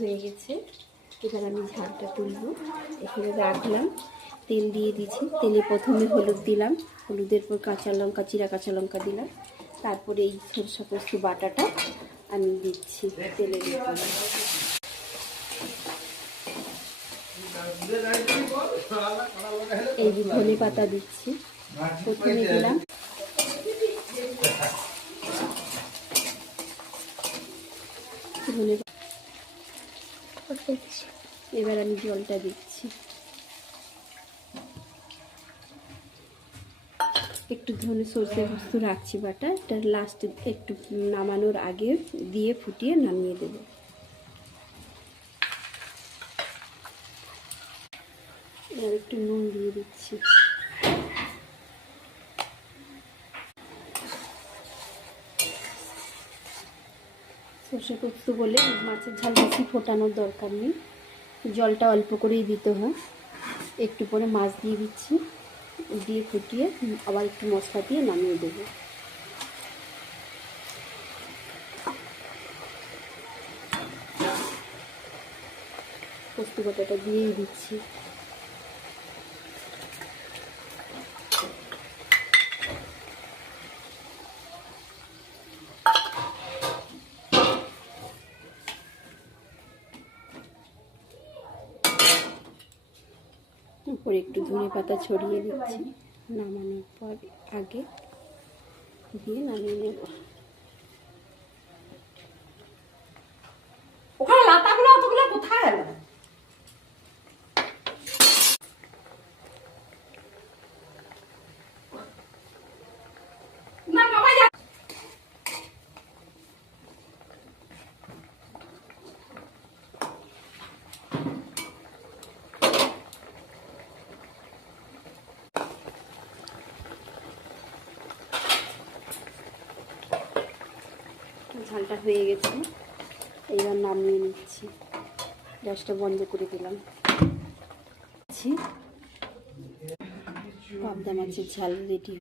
হয়ে গেছে, এবার আমি ঝালটা তুলবো। এখানে রাখলাম, তেল দিয়ে দিয়েছি। তেলে প্রথমে হলুদ দিলাম, হলুদের পর কাঁচা লঙ্কা, চিরা কাঁচা লঙ্কা দিলাম। তারপরে এই সরষা পোস্ত বাটাটা আমি দিচ্ছি তেলের উপরে। এই যে ধনে পাতা দিচ্ছি, প্রথমে দিলাম। এবার আমি জলটা দিচ্ছি। একটু ধনে সরষে পোস্ত রাখছি বাটা, এটা লাস্টে একটু নামানোর আগে দিয়ে ফুটিয়ে নামিয়ে দেবো। এবার একটু নুন দিয়ে দিচ্ছি। সরষে পোস্ত বলে মাছের ঝাল বেশি ফোটানোর দরকার নেই, জলটা অল্প করেই দিতে হয়। একটু পরে মাছ দিয়ে দিচ্ছি, দিয়ে ফুটিয়ে আবার একটু মশলা দিয়ে নামিয়ে দেবো। পোস্ত বাটাটা দিয়েই দিচ্ছি। উপরে একটু ধনে পাতা ছড়িয়ে দিচ্ছি, নামানোর পর আগে দিয়ে নামিয়ে নেব। ওখানে লাতাগুলো অতগুলো কোথায় এলো? না বাবা যা। ঝালটা হয়ে গেছে, এইবার নামিয়ে নিচ্ছি। গ্যাসটা বন্ধ করে দিলাম। পাবদা মাছের ঝাল রেডি।